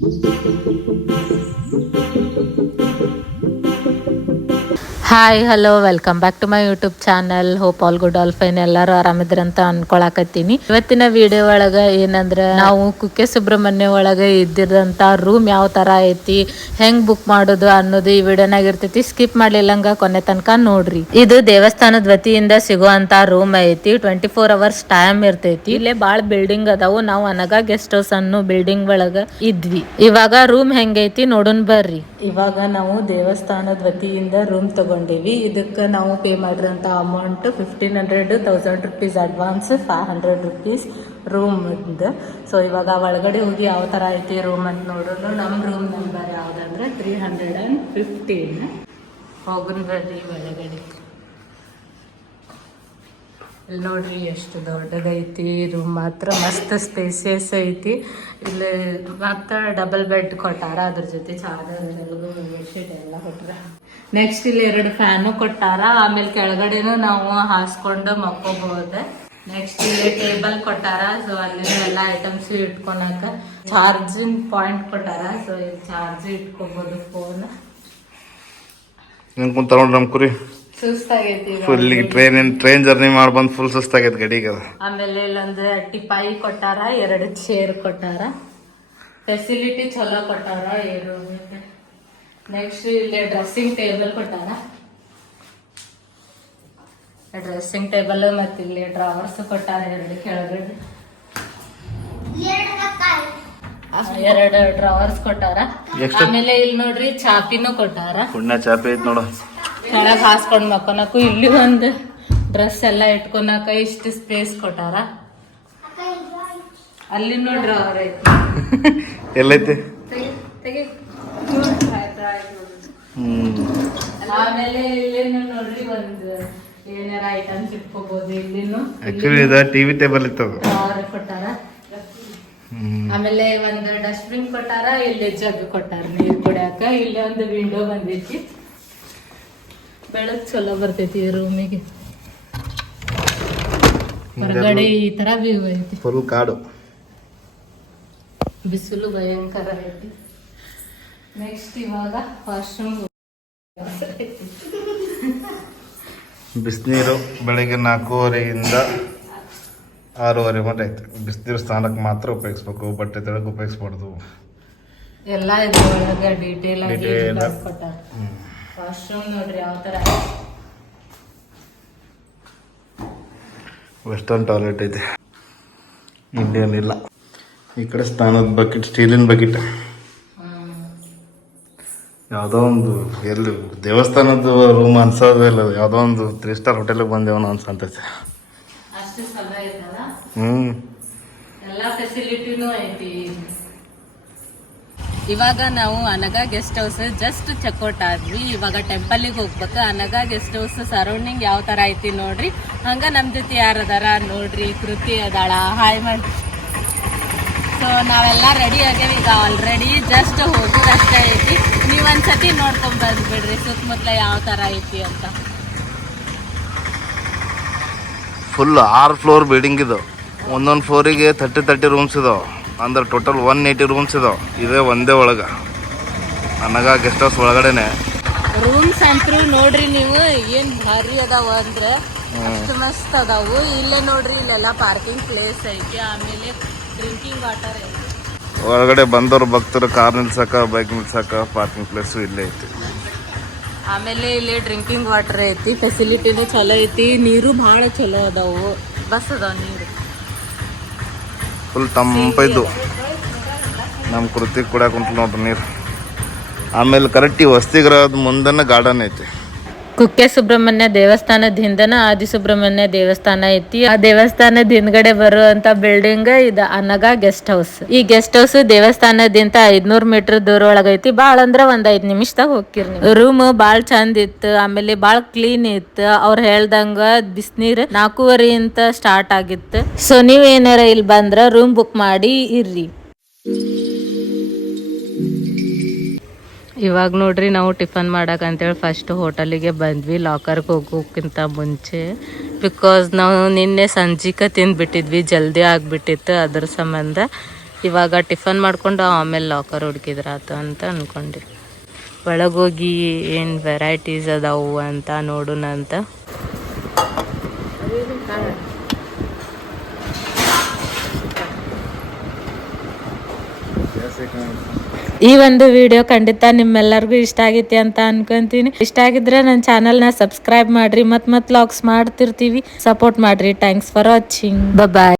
Thank you. Hi hello welcome back to my YouTube channel hope all good all fine ಎಲ್ಲರೂ ಆರಾಮಿದ್ರಂತ ಅನ್ಕೊಳಕತ್ತೀನಿ. ಇವತ್ತಿನ video ಒಳಗ ಏನಂದ್ರ, ನಾವು ಕುಕ್ಕೆ ಸುಬ್ರಹ್ಮಣ್ಯ ಒಳಗ ಇದ್ದಿರಂತ ರೂಮ್ ಯಾವ ತರ ಐತಿ, ಹೆಂಗ್ ಬುಕ್ ಮಾಡೋದು ಅನ್ನೋದು ಈ ವಿಡಿಯೋನಾಗ ಇರ್ತೈತಿ. ಸ್ಕಿಪ್ ಮಾಡ್ಲಿಲ್ಲಂಗ ಕೊನೆ ತನಕ ನೋಡ್ರಿ. ಇದು ದೇವಸ್ಥಾನದ ವತಿಯಿಂದ ಸಿಗುವಂತ ರೂಮ್ ಐತಿ. ಟ್ವೆಂಟಿ ಫೋರ್ ಅವರ್ಸ್ ಟೈಮ್ ಇರ್ತೈತಿ. ಇಲ್ಲೇ ಬಾಳ್ ಬಿಲ್ಡಿಂಗ್ ಅದಾವು. ನಾವು ಅನಗ ಗೆಸ್ಟ್ ಹೌಸ್ ಅನ್ನೋ ಬಿಲ್ಡಿಂಗ್ ಒಳಗ ಇದ್ವಿ. ಇವಾಗ ರೂಮ್ ಹೆಂಗೈತಿ ನೋಡೋಣ ಬರ್ರಿ. ಇವಾಗ ನಾವು ದೇವಸ್ಥಾನದ ವತಿಯಿಂದ ರೂಮ್ ತಗೊಂಡಿವಿ. ಇದಕ್ಕೆ ನಾವು ಪೇ ಮಾಡಿರೋಂಥ amount fifteen hundred thousand rupees advance five hundred rupees ರೂಮ್ದು so ಇವಾಗ ಒಳಗಡೆ ಹೋಗಿ ಯಾವ ಥರ ಐತಿ ರೂಮ್ ಅಂತ ನೋಡೋದು ನಮ್ಮ ರೂಮ್ ನಂಬರ್ ಯಾವುದಂದ್ರೆ ತ್ರೀ ಹಂಡ್ರೆಡ್ ಆ್ಯಂಡ್ ಫಿಫ್ಟೀನ್ ಹೋಗೋಣ ಬರ್ರಿ ಒಳಗಡೆ. ಇಲ್ಲಿ ನೋಡ್ರಿ ಎಷ್ಟು ದೊಡ್ಡದೈತಿ ರೂಮ್ ಮಾತ್ರ ಮಸ್ತ್ ಸ್ಪೇಸಿಯಸ್ ಐತಿ. ಇಲ್ಲಿ ಮತ್ತೆ ಡಬಲ್ ಬೆಡ್ ಕೊಟ್ಟಾರ, ಅದ್ರ ಜೊತೆ ಚಾದರ್ ಎಲ್ಲಗೂ ಬೆಡ್ಶೀಟ್ ಎಲ್ಲ ಕೊಟ್ಟಾರ ನೆಕ್ಸ್ಟ್ ಇಲ್ಲಿ ಎರಡು ಫ್ಯಾನು ಕೊಟ್ಟಾರ, ಆಮೇಲೆ ಕೆಳಗಡೆನೂ ನಾವು ಹಾಸ್ಕೊಂಡು ಮಕ್ಕೋಬಹುದು ನೆಕ್ಸ್ಟ್ ಇಲ್ಲಿ ಟೇಬಲ್ ಕೊಟ್ಟಾರ ಸೊ ಅಲ್ಲಿ ಎಲ್ಲ ಐಟಮ್ಸ್ ಇಟ್ಕೊಳಕ ಚಾರ್ಜಿಂಗ್ ಪಾಯಿಂಟ್ ಕೊಟ್ಟಾರ ಸೊ ಇಲ್ಲಿ ಚಾರ್ಜ್ ಇಟ್ಕೋಬಹುದು ಫೋನ್ ಕುರಿ. ಫುಲ್ ಟ್ರೈನ್ ಟ್ರೈನ್ ಜರ್ನಿ ಮಾಡ್ಬಂದ್ ಫುಲ್ ಸುಸ್ತಾಗೈತೆ ಗಡಿಗೆ ಗಡಿಗ ಆಮೇಲೆ ಇಲ್ಲೊಂದು ಟಿಪಾಯಿ ಕೊಟ್ಟಾರ ಎರಡು ಚೇರ್ ಕೊಟ್ಟಾರ. ಫೆಸಿಲಿಟಿ ಚಲೋ ಕೊಟ್ಟಾರ ಏನು ನೆಕ್ಸ್ಟ್ ಇಲ್ಲಿ ಡ್ರೆಸ್ಸಿಂಗ್ ಟೇಬಲ್ ಕೊಟ್ಟಾರ. ಡ್ರೆಸ್ಸಿಂಗ್ ಟೇಬಲ್ ಮತ್ತೆ ಇಲ್ಲಿ ಡ್ರಾವರ್ಸ್ ಕೊಟ್ಟಾರ ಎರಡು ಕೆಳಗಡೆ. ಆ, ಎರಡು ಡ್ರಾವರ್ಸ್ ಕೊಟ್ಟಾರ? ಆಮೇಲೆ ಇಲ್ಲಿ ನೋಡ್ರಿ ಚಾಪಿನೂ ಕೊಟ್ಟಾರ. ಪುಣ್ಯ ಚಾಪಿ ಐತೆ ನೋಡು. ಕೆಳಗ್ ಹಾಸ್ಕೊಂಡು ಮಕ್ಕೊನಕು. ಇಲ್ಲಿ ಒಂದು ಡ್ರೆಸ್ ಎಲ್ಲ ಇಟ್ಕೊನಕ ಇಷ್ಟು ಸ್ಪೇಸ್ ಕೊಟ್ಟಾರ. ಅಲ್ಲಿ ನೋಡ್ರಿ ಅವ್ರ ಎಲ್ಲೈತಿ? ಆಮೇಲೆ ಇಲ್ಲೇನು ನೋಡ್ರಿ ಒಂದು ಏನಾರ ಐಟಮ್ಸ್ ಇಟ್ಕೋಬಹುದು ಇಲ್ಲಿನು. ಆಕ್ಚುಲಿ ಇದು ಟಿವಿ ಟೇಬಲ್ ಡ್ರಾವರ್ ಕೊಟ್ಟಾರ. ಆಮೇಲೆ ಒಂದು ಡಸ್ಟ್ಬಿನ್ ಕೊಟ್ಟಾರ ಇಲ್ಲಿ ಜಗ್ ಕೊಟ್ಟಾರ ನೀರ್ ಕುಡಿಯಾಕ. ಇಲ್ಲಿ ಒಂದು ವಿಂಡೋ ಬಂದೈತಿ. ಬೆಳಕ್ ಚಲೋ ಬರ್ತೈತಿ ರೂಮಿಗೆ ಹೊರಗಡೆ ಈ ತರ ವ್ಯೂ ಐತಿ. ಫುಲ್ ಕಾಡು. ಬಿಸಿಲು ಭಯಂಕರ ಐತಿ. ನೆಕ್ಸ್ಟ್ ಇವಾಗ ವಾಶ್ರೂಮ್ ಬಿಸಿನೀರು ಬೆಳಿಗ್ಗೆ ನಾಲ್ಕೂವರೆಯಿಂದ ಆರೂವರೆ ಮಟ್ಟ ಐತೆ ಬಿಸಿನೀರು ಸ್ನಾನಕ್ಕೆ ಮಾತ್ರ ಉಪಯೋಗಿಸ್ಬೇಕು ಬಟ್ಟೆ ತೆಳಗ್ ಉಪಯೋಗಿಸ್ಬಾರ್ದು. ಎಲ್ಲ ಇದ್ರ ಒಳಗ ಡೀಟೇಲ್ ಆಗಿ ಕೊಟ್ಟಾರ ವಾಶ್ರೂಮ್ ನೋಡ್ರಿ ಯಾವ ತರ? ವೆಸ್ಟರ್ನ್ ಟಾಯ್ಲೆಟ್ ಐತೆ. ಇಂಡಿಯನ್ ಇಲ್ಲ. ಈ ಕಡೆ ಸ್ನಾನದ ಬಕೆಟ್ ಸ್ಟೀಲಿನ ಬಕೆಟ್ ಯಾವುದೋ ಒಂದು ಎಲ್ಲಿ ದೇವಸ್ಥಾನದ ರೂಮ್ ಅನ್ಸೋದೇ ಇಲ್ಲ. ಯಾವುದೋ ಒಂದು ತ್ರೀ ಸ್ಟಾರ್ ಹೋಟೆಲಿಗೆ ಬಂದೇವನ ಅನ್ಸಂತೈತೆ. ಹ್ಞೂ ಎಲ್ಲಾ ಫೆಸಿಲಿಟಿನೂ ಐತಿ. ಇವಾಗ ನಾವು ಅನಗ guest house just check out ಆದ್ವಿ. ಇವಾಗ ಟೆಂಪಲ್ಗೆ ಹೋಗ್ಬೇಕು. ಅನಗ ಗೆಸ್ಟ್ ಹೌಸ್ ಸರೌಂಡಿಂಗ್ ಯಾವ ತರ ಐತಿ ನೋಡ್ರಿ. ಹಂಗ ನಮ್ಮ ಜೊತೆ ಯಾರು ಅದಾರ ನೋಡ್ರಿ. ಕೃತಿ ಅದಾಳ. ಹಾಯ್ ಮಾಡಿ ಸೊ ನಾವೆಲ್ಲ ರೆಡಿ ಆಗ್ಯಾವ ಈಗ ಆಲ್ರೆಡಿ ಜಸ್ಟ್ ಹೋಗೋದಷ್ಟೇ ಐತಿ. ನೀವ್ ಒಂದ್ಸತಿ ನೋಡ್ಕೊಂಡ್ ಬಂದ್ಬಿಡ್ರಿ. ಸುತ್ತಮುತ್ತಲ ಯಾವ ತರ ಐತಿ ಅಂತ. ಫುಲ್ ಆರು ಫ್ಲೋರ್ ಬಿಲ್ಡಿಂಗ್ ಇದು. ಒಂದೊಂದು ಫ್ಲೋರಿಗೆ ತರ್ಟಿ ತರ್ಟಿ ರೂಮ್ಸ್ ಇದಾವೆ. ಅಂದ್ರೆ ಟೋಟಲ್ ಒನ್ ಏಯ್ಟಿ ರೂಮ್ಸ್ ಇದಾವೆ. ಇದೇ ಒಂದೇ ಒಳಗ. ನನಗ ಗೆಸ್ಟ್ ಹೌಸ್ ಒಳಗಡೆನೆ. ರೂಮ್ಸ್ ಅಂತೂ ನೋಡ್ರಿ ನೀವು ಏನ್ ಭಾರಿ ಅದಾವ ಅಂದ್ರೆ ಅಷ್ಟು ಮಸ್ತ್ ಅದಾವು. ಇಲ್ಲೇ ನೋಡ್ರಿ ಇಲ್ಲೆಲ್ಲ ಪಾರ್ಕಿಂಗ್ ಪ್ಲೇಸ್ ಐತಿ. ಆಮೇಲೆ ಡ್ರಿಂಕಿಂಗ್ ವಾಟರ್ ಐತಿ. ಒಳಗಡೆ ಬಂದವರು ಭಕ್ತರು ಕಾರ್ ನಿಲ್ಸಕ ಬೈಕ್ ನಿಲ್ಸಕ ಪಾರ್ಕಿಂಗ್ ಪ್ಲೇಸ್ ಇಲ್ಲೇ ಐತಿ. ಆಮೇಲೆ ಇಲ್ಲಿ ಡ್ರಿಂಕಿಂಗ್ ವಾಟರ್ ಐತಿ. ಫೆಸಿಲಿಟಿನೂ ಚಲೋ ಐತಿ. ನೀರು ಬಹಳ ಚಲೋ ಅದಾವು. ಬಸ್ ಅದಾವ ನೀರು. ಫುಲ್ ತಂಪೈದು ನಮ್ಮ ಕೃತಿ ಕುಡಿಯಾಕ ಕುಂತ ನೋಡ್ರಿ ನೀರು. ಆಮೇಲೆ ಕರೆಕ್ಟ್ ಈ ವಸತಿಗೃಹದ ಮುಂದನ ಗಾರ್ಡನ್ ಐತಿ. ಕುಕ್ಕೆ ಸುಬ್ರಹ್ಮಣ್ಯ ದೇವಸ್ಥಾನದಿಂದನ ಆದಿ ಸುಬ್ರಹ್ಮಣ್ಯ ದೇವಸ್ಥಾನ ಐತಿ. ಆ ದೇವಸ್ಥಾನದ ಹಿಂದ್ಗಡೆ ಬರುವಂತ ಬಿಲ್ಡಿಂಗ್ ಇದು ಅನಗ ಗೆಸ್ಟ್ ಹೌಸ್ ಈ ಗೆಸ್ಟ್ ಹೌಸ್ ದೇವಸ್ಥಾನದಿಂದ ಐದ್ನೂರ್ ಮೀಟರ್ ದೂರ ಒಳಗೈತಿ. ಬಾಳ ಅಂದ್ರ ಒಂದ್ ಐದ್ ನಿಮಿಷದಾಗ ಹೋಗ್ತಿರ್ ರೂಮ್ ಬಾಳ್ ಚಂದ ಇತ್ತು, ಆಮೇಲೆ ಬಾಳ್ ಕ್ಲೀನ್ ಇತ್ತು. ಅವ್ರ ಹೇಳ್ದಂಗ ಬಿಸಿನೀರ್ ನಾಲ್ಕೂವರೆಯಿಂದ ಸ್ಟಾರ್ಟ್ ಆಗಿತ್ತು. ಸೊ ನೀವ್ ಏನಾರ ಇಲ್ಲಿ ಬಂದ್ರ ರೂಮ್ ಬುಕ್ ಮಾಡಿ ಇರ್ರಿ. ಇವಾಗ ನೋಡ್ರಿ ನಾವು ಟಿಫನ್ ಮಾಡಕ್ ಅಂತೇಳಿ ಫಸ್ಟ್ ಹೋಟೆಲಿಗೆ ಬಂದ್ವಿ ಲಾಕರ್ಗೆ ಹೋಗೋಕ್ಕಿಂತ ಮುಂಚೆ. ಬಿಕಾಸ್ ನಾವು ನಿನ್ನೆ ಸಂಜಿಕ ತಿಂದ್ಬಿಟ್ಟಿದ್ವಿ, ಜಲ್ದಿ ಆಗಿಬಿಟ್ಟಿತ್ತು. ಅದ್ರ ಸಂಬಂಧ ಇವಾಗ ಟಿಫನ್ ಮಾಡ್ಕೊಂಡು ಆಮೇಲೆ ಲಾಕರ್ ಹುಡುಕಿದ್ರಾತು ಅಂತ ಅನ್ಕೊಂಡೆ. ಒಳಗೋಗಿ ಏನು ವೆರೈಟೀಸ್ ಅದಾವು ಅಂತ ನೋಡೋಣ ಅಂತ. ಈ ಒಂದು ವಿಡಿಯೋ ಖಂಡಿತ ನಿಮ್ಮೆಲ್ಲರಿಗೂ ಇಷ್ಟ ಆಗೈತಿ ಅಂತ ಅನ್ಕೊಂತೀನಿ. ಇಷ್ಟ ಆಗಿದ್ರೆ ನನ್ನ ಚಾನಲ್ನ ಸಬ್ಸ್ಕ್ರೈಬ್ ಮಾಡ್ರಿ. ಮತ್ ಮತ್ ಲಾಗ್ಸ್ ಮಾಡ್ತಿರ್ತೀವಿ. ಸಪೋರ್ಟ್ ಮಾಡ್ರಿ. Thanks for watching bye